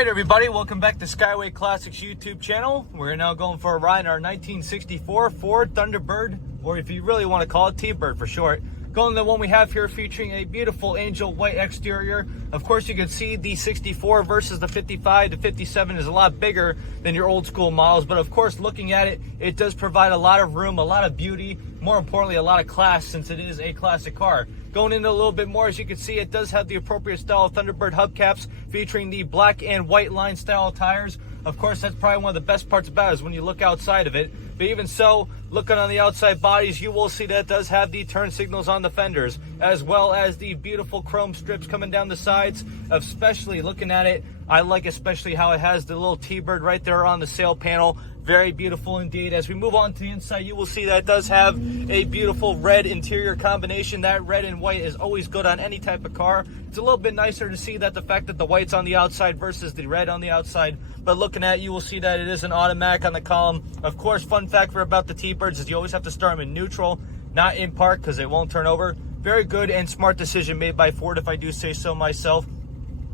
Alright everybody, welcome back to Skyway Classics YouTube channel. We're now going for a ride in our 1964 Ford Thunderbird, or if you really want to call it T-Bird for short. Going to the one we have here featuring a beautiful angel white exterior. Of course you can see the 64 versus the 55 to 57 is a lot bigger than your old school models, but of course looking at it, it does provide a lot of room, a lot of beauty, more importantly a lot of class since it is a classic car. Going into a little bit more, as you can see, it does have the appropriate style of Thunderbird hubcaps featuring the black and white line style tires. Of course, that's probably one of the best parts about it is when you look outside of it. But even so, looking on the outside bodies, you will see that it does have the turn signals on the fenders, as well as the beautiful chrome strips coming down the sides. Especially looking at it, I like especially how it has the little T-Bird right there on the sail panel. Very beautiful indeed. As we move on to the inside, you will see that it does have a beautiful red interior combination. That red and white is always good on any type of car. It's a little bit nicer to see that the fact that the white's on the outside versus the red on the outside. But looking at it, you will see that it is an automatic on the column. Of course, fun fact about the T-Birds is you always have to start them in neutral, not in park, because it won't turn over. Very good and smart decision made by Ford, if I do say so myself.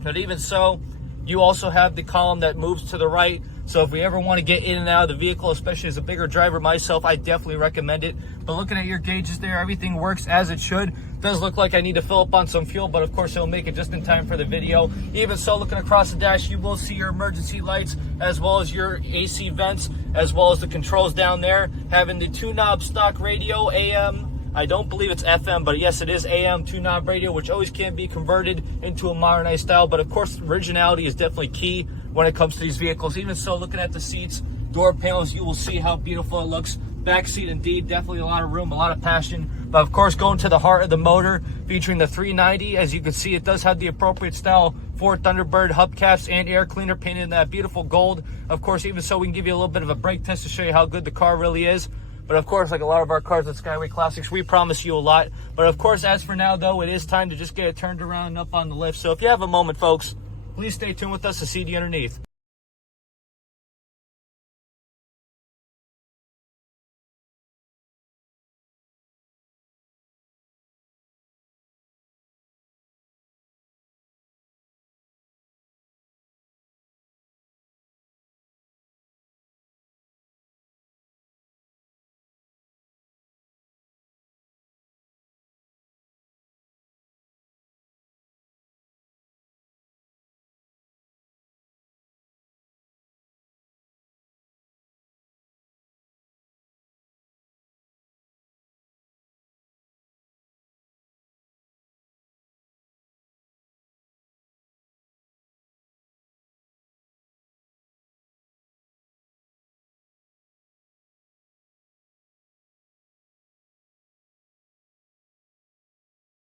But even so, you also have the column that moves to the right. So if we ever want to get in and out of the vehicle, especially as a bigger driver myself, I definitely recommend it. But looking at your gauges there, everything works as it should. Does look like I need to fill up on some fuel, but of course it'll make it just in time for the video. Even so, looking across the dash, you will see your emergency lights, as well as your AC vents, as well as the controls down there. Having the 2-knob stock radio, AM, I don't believe it's FM, but yes, it is AM 2-knob radio, which always can be converted into a modernized style. But of course, originality is definitely key when it comes to these vehicles. Even so, looking at the seats, door panels, you will see how beautiful it looks. Back seat indeed, definitely a lot of room, a lot of passion. But of course, going to the heart of the motor, featuring the 390, as you can see, it does have the appropriate style Ford Thunderbird hubcaps and air cleaner painted in that beautiful gold. Of course, even so, we can give you a little bit of a brake test to show you how good the car really is. But of course, like a lot of our cars at Skyway Classics, we promise you a lot. But of course, as for now, though, it is time to just get it turned around and up on the lift. So if you have a moment, folks, please stay tuned with us to see the underneath.